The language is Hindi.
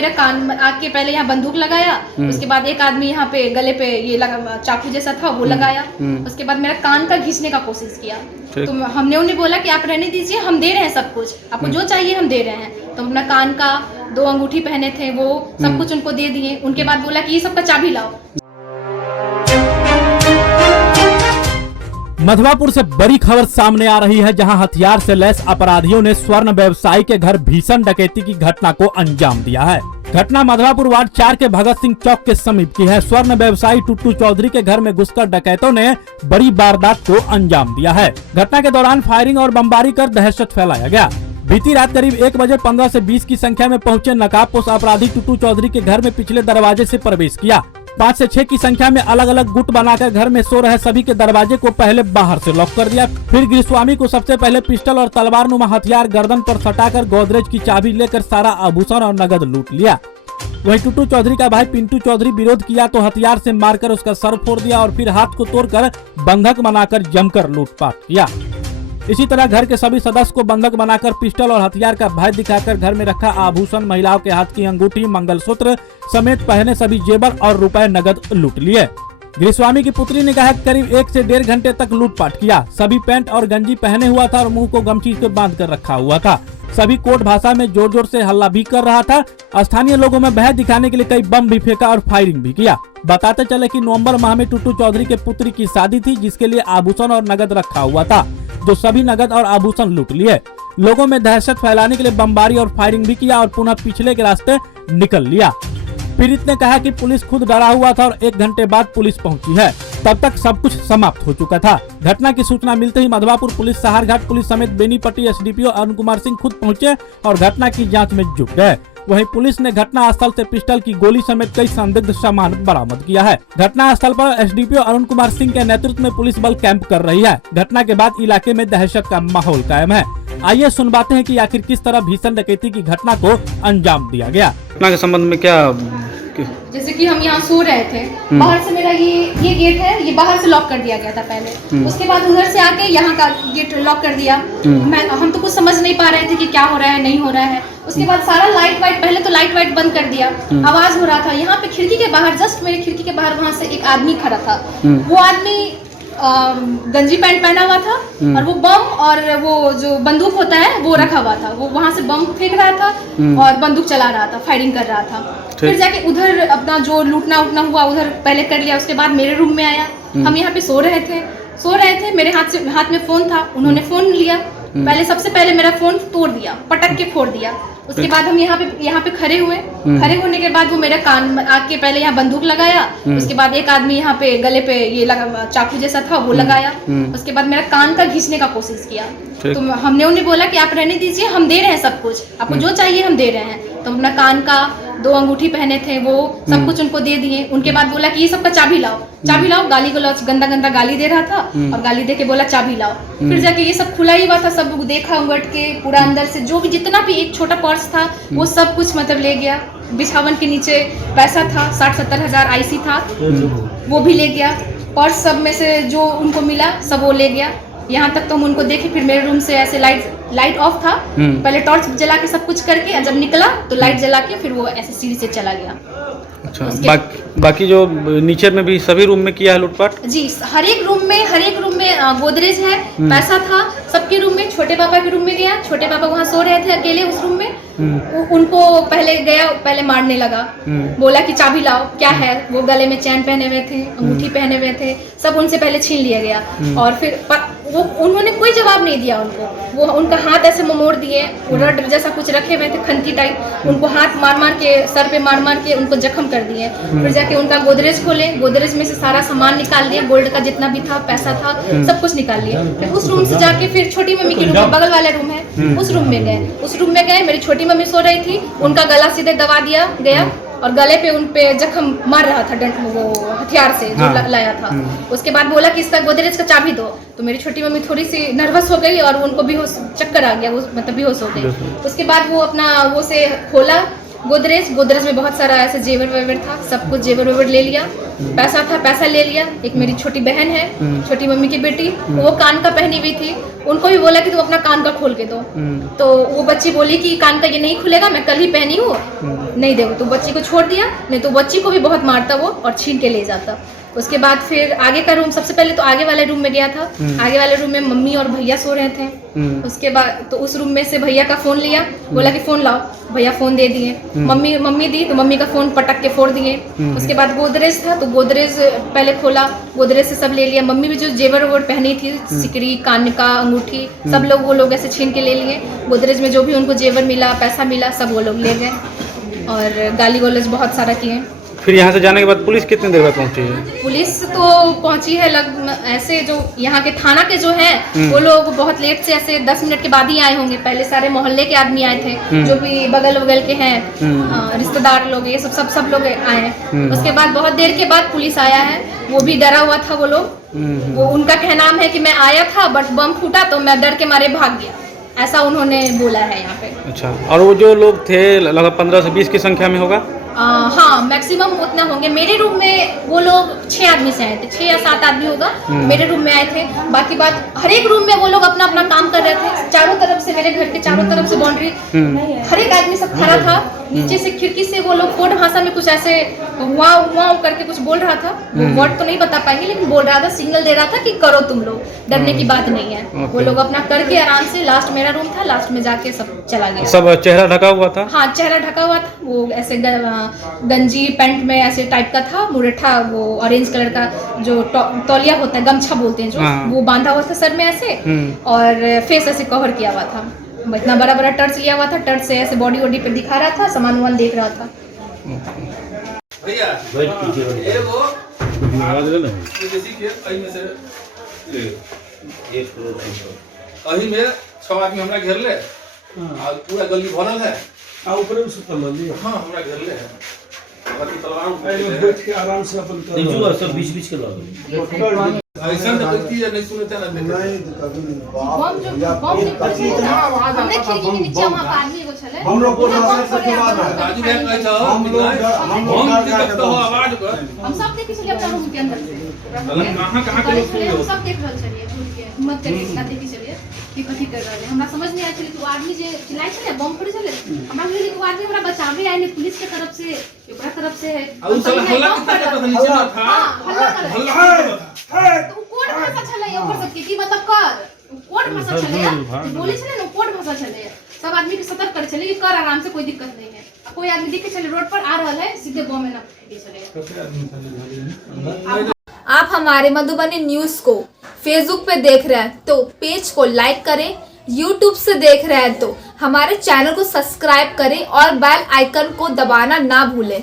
मेरे कान आके पहले यहाँ बंदूक लगाया, उसके बाद एक आदमी यहाँ पे गले पे ये लगा चाकू जैसा था वो लगाया, उसके बाद मेरा कान का घींचने का कोशिश किया। तो हमने उन्हें बोला कि आप रहने दीजिए, हम दे रहे हैं सब कुछ, आपको जो चाहिए हम दे रहे हैं। तो अपना कान का 2 अंगूठी पहने थे वो सब कुछ उनको दे दिए। उनके बाद बोला कि ये सबका चाबी लाओ। मधवापुर से बड़ी खबर सामने आ रही है, जहां हथियार से लैस अपराधियों ने स्वर्ण व्यवसायी के घर भीषण डकैती की घटना को अंजाम दिया है। घटना मधवापुर वार्ड 4 के भगत सिंह चौक के समीप की है। स्वर्ण व्यवसायी टुट्टू चौधरी के घर में घुसकर डकैतों ने बड़ी वारदात को अंजाम दिया है। घटना के दौरान फायरिंग और बमबारी कर दहशत फैलाया गया। बीती रात करीब 1 बजे 15 से 20 की संख्या में पहुंचे नकाबपोश अपराधी टुट्टू चौधरी के घर में पिछले दरवाजे से प्रवेश किया। 5 से 6 की संख्या में अलग अलग गुट बनाकर घर में सो रहे सभी के दरवाजे को पहले बाहर से लॉक कर दिया। फिर गृहस्वामी को सबसे पहले पिस्टल और तलवार नुमा हथियार गर्दन पर सटाकर गोदरेज की चाबी लेकर सारा आभूषण और नगद लूट लिया। वहीं टुट्टू चौधरी का भाई पिंटू चौधरी विरोध किया तो हथियार से मारकर उसका सर फोड़ दिया और फिर हाथ को तोड़कर बंधक बनाकर जमकर लूटपाट किया। इसी तरह घर के सभी सदस्य को बंधक बनाकर पिस्टल और हथियार का भय दिखाकर घर में रखा आभूषण, महिलाओं के हाथ की अंगूठी, मंगलसूत्र समेत पहने सभी जेवर और रुपए नगद लूट लिए। गृहस्वामी की पुत्री ने कहा करीब 1 से 1.5 घंटे तक लूटपाट किया। सभी पैंट और गंजी पहने हुआ था और मुंह को गमछी से बांध कर रखा हुआ था। सभी कोट भाषा में जोर जोर से हल्ला भी कर रहा था। स्थानीय लोगों में भय दिखाने के लिए कई बम भी फेंका और फायरिंग भी किया। बताते चले कि नवंबर माह में टुट्टू चौधरी के पुत्री की शादी थी, जिसके लिए आभूषण और नगद रखा हुआ था, जो सभी नगद और आभूषण लूट लिए। लोगों में दहशत फैलाने के लिए बमबारी और फायरिंग भी किया और पुनः पिछले के रास्ते निकल लिया। पीड़ित ने कहा कि पुलिस खुद डरा हुआ था और 1 घंटे बाद पुलिस पहुंची है, तब तक सब कुछ समाप्त हो चुका था। घटना की सूचना मिलते ही मधवापुर पुलिस, सहारघाट पुलिस समेत बेनीपट्टी एसडीपीओ अरुण कुमार सिंह खुद पहुंचे और घटना की जांच में जुट गए। वहीं पुलिस ने घटना स्थल से पिस्टल की गोली समेत कई संदिग्ध सामान बरामद किया है। घटना स्थल पर एसडीपीओ अरुण कुमार सिंह के नेतृत्व में पुलिस बल कैंप कर रही है। घटना के बाद इलाके में दहशत का माहौल कायम है। आइए सुनवाते हैं कि आखिर किस तरह भीषण डकैती की घटना को अंजाम दिया गया। घटना के संबंध में क्या जैसे कि हम यहाँ सो रहे थे, बाहर से मेरा ये गेट है, ये बाहर से लॉक कर दिया गया था पहले। उसके बाद उधर से आके यहाँ का गेट लॉक कर दिया। हम तो कुछ समझ नहीं पा रहे थे कि क्या हो रहा है, नहीं हो रहा है। उसके बाद सारा लाइट वाइट, पहले तो लाइट वाइट बंद कर दिया। आवाज हो रहा था यहाँ पे खिड़की के बाहर, जस्ट मेरे खिड़की के बाहर वहाँ से एक आदमी खड़ा था। वो आदमी गंजी पैंट पहना हुआ था और वो बम और वो जो बंदूक होता है वो रखा हुआ था। वो वहां से बम फेंक रहा था और बंदूक चला रहा था, फायरिंग कर रहा था। फिर जाके उधर अपना जो लूटना उटना हुआ उधर पहले कर लिया। उसके बाद मेरे रूम में आया। हम यहाँ पे सो रहे थे। मेरे हाथ में फोन था, उन्होंने फोन लिया। सबसे पहले मेरा फोन तोड़ दिया, पटक के फोड़ दिया। उसके बाद हम यहाँ पे खड़े हुए। खड़े होने के बाद वो मेरे कान आके पहले यहाँ बंदूक लगाया। उसके बाद एक आदमी यहाँ पे गले पे ये लगा चाकू जैसा था वो लगाया। उसके बाद मेरा कान का घींचने का कोशिश किया। तो हमने उन्हें बोला कि आप रहने दीजिए, हम दे रहे हैं सब कुछ, आपको जो चाहिए हम दे रहे हैं। तो अपना कान का 2 अंगूठी पहने थे वो सब कुछ उनको दे दिए। उनके बाद बोला कि ये सबका चाबी लाओ। गाली गलौज गंदा गाली दे रहा था और गाली दे के बोला चाबी लाओ। फिर जाके ये सब खुला ही हुआ था, सब देखा उंगट के पूरा अंदर से जो भी जितना भी एक छोटा पर्स था वो सब कुछ मतलब ले गया। बिछावन के नीचे पैसा था, 60-70 हजार आईसी था, वो भी ले गया। पर्स सब में से जो उनको मिला सब वो ले गया। यहाँ तक तो हम उनको देखे। फिर मेरे रूम से ऐसे लाइट ऑफ था, पहले टॉर्च जला के सब कुछ करके जब निकला तो लाइट जला के फिर वो ऐसे सीढ़ी से चला गया। अच्छा, बाकी जो नीचे में भी सभी रूम में किया है लूटपाट? जी, हर एक रूम में गोदरेज है, पैसा था सबके रूम में। छोटे पापा के रूम में गया, छोटे पापा वहाँ सो रहे थे अकेले उस रूम में। उनको पहले मारने लगा, बोला कि चाबी लाओ, क्या है। वो गले में चैन पहने हुए थे, अंगूठी पहने हुए थे, सब उनसे पहले छीन लिया गया। और फिर वो उन्होंने कोई जवाब नहीं दिया उनको। वो उनका हाथ ऐसे मोड़ दिए, रड जैसा कुछ रखे हुए थे, खंती टाइप, उनको हाथ मार के सर पे मार के उनको जख्म कर दिए। फिर जाके उनका गोदरेज खोले, गोदरेज में से सारा सामान निकाल लिए, गोल्ड का जितना भी था, पैसा था, सब कुछ निकाल लिए। फिर उस रूम से जाके फिर छोटी मम्मी के रूम, बगल वाला रूम है, उस रूम में गए। मेरी छोटी मम्मी सो रही थी, उनका गला सीधे दबा दिया गया और गले पे उन पे जख्म मार रहा था वो हथियार से जो लाया था। उसके बाद बोला कि इसका गोदरेज का चाबी दो। तो मेरी छोटी मम्मी थोड़ी सी नर्वस हो गई और उनको चक्कर आ गया, वो मतलब बेहोश हो गई। उसके बाद वो अपना वो से खोला गोदरेज में बहुत सारा ऐसे जेवर वेवर था, सब कुछ जेवर वेवर ले लिया। पैसा था, पैसा ले लिया। एक मेरी छोटी बहन है, छोटी मम्मी की बेटी, वो कान का पहनी हुई थी, उनको भी बोला कि तुम अपना कान का खोल के दो। तो वो बच्ची बोली कि कान का ये नहीं खुलेगा, मैं कल ही पहनी हूँ, नहीं देगा। तो बच्ची को छोड़ दिया, नहीं तो बच्ची को भी बहुत मारता वो और छीन के ले जाता। उसके बाद फिर आगे का रूम, सबसे पहले तो आगे वाले रूम में गया था। आगे वाले रूम में मम्मी और भैया सो रहे थे। उसके बाद तो उस रूम में से भैया का फोन लिया, बोला कि फोन लाओ। भैया फोन दे दिए। मम्मी दी तो मम्मी का फोन पटक के फोड़ दिए। उसके बाद गोदरेज था तो गोदरेज पहले खोला, गोदरेज से सब ले लिया। मम्मी भी जो जेवर वोवर पहनी थी, सिकड़ी, कान का अंगूठी, सब लोग वो लोग ऐसे छीन के ले लिए। गोदरेज में जो भी उनको जेवर मिला, पैसा मिला, सब वो लोग ले गए और गाली गलौज बहुत सारा किए। फिर यहाँ से जाने के बाद पुलिस कितनी देर बाद पहुँची है? पुलिस तो पहुंची है ऐसे जो यहाँ के थाना के जो हैं वो लोग बहुत लेट से, ऐसे 10 मिनट के बाद ही आए होंगे। पहले सारे मोहल्ले के आदमी आए थे, जो भी बगल बगल के हैं, रिश्तेदार लोग, ये सब लोग आए हैं। उसके बाद बहुत देर के बाद पुलिस आया है। वो भी डरा हुआ था वो लोग। वो उनका कहना है कि मैं आया था बट बम फूटा तो मैं डर के मारे भाग गया, ऐसा उन्होंने बोला है यहाँ पे। अच्छा, और वो जो लोग थे लगभग 15 से 20 की संख्या में होगा? हाँ, मैक्सिमम उतना होंगे। मेरे रूम में वो लोग 6 आदमी से आए थे, 6 या 7 आदमी होगा मेरे रूम में आए थे। बाकी बात हर एक रूम में वो लोग अपना अपना काम कर रहे थे। चारों तरफ से, मेरे घर के चारों तरफ से बाउंड्री, हर एक आदमी सब खड़ा था। नीचे से खिड़की से वो लोग कोड भाषा में कुछ ऐसे वाव करके कुछ बोल रहा था। वो वर्ड तो नहीं बता पाएंगे लेकिन बोल रहा था, सिग्नल दे रहा था कि करो तुम लोग, डरने की बात नहीं है। वो लोग अपना करके आराम से, लास्ट मेरा रूम था, लास्ट में जाके सब चला गया। सब चेहरा ढका हुआ था? हाँ, चेहरा ढका हुआ था। वो ऐसे गंजी पैंट में ऐसे टाइप का था, मुरेठा, वो ऑरेंज कलर का जो तौलिया होता है, गमछा बोलते हैं जो, वो बांधा हुआ था सर में ऐसे, और फेस ऐसे कवर किया हुआ था। इतना बड़ा बड़ा टर्च लिया हुआ था, टर्च से ऐसे बॉडी वॉडी पे दिखा रहा था, सामान वामान देख रहा था। अही में 6 आदमी हमरा घेर ले, और पूरा गली भरल है। ऊपर में सुतल रहली। हाँ, हमरा घेर ले है। बाकी तलवार बैठ के आराम से अपन कर। देखो सब बीच के लगा ऐसा तो व्यक्ति नहीं सुनते ना, नहीं कभी नहीं। बम जो बम हमने खिड़की के नीचे वहां आदमी को चले, हम लोग को सबके बाद है। राजू भाई कहे था हम लोग हम आवाज कर, हम सब देख चलिए अपना रूम के अंदर से। कहां के लोग हम सब देख रहल छलिए, झूठ के हिम्मत करके का देखि चलिए कि कथि कर रहल है। हमरा समझ नहीं आय छले कि आदमी जे चिल्लाय छले, बम फोड़े छले, हमरा लगे कि आदमी हमरा बचावे आए ने, पुलिस के तरफ से, ओकरा तरफ से है। और सब हल्ला कितना करता था नीचे में था, हल्ला तो कोड भाषा छले ओकर सबके की मतलब कर कोड भाषा छले, तो बोले छले न कोड भाषा छले। सब आदमी के सतर्क करे छले कि कर आराम से, कोई दिक्कत नहीं है। कोई आदमी देखे चले रोड पर आ रहा है, सीधे बम में ना चले। आप हमारे मधुबनी न्यूज को फेसबुक पे देख रहे हैं तो पेज को लाइक करें, यूट्यूब से देख रहे हैं तो हमारे चैनल को सब्सक्राइब करें और बेल आइकन को दबाना ना भूलें।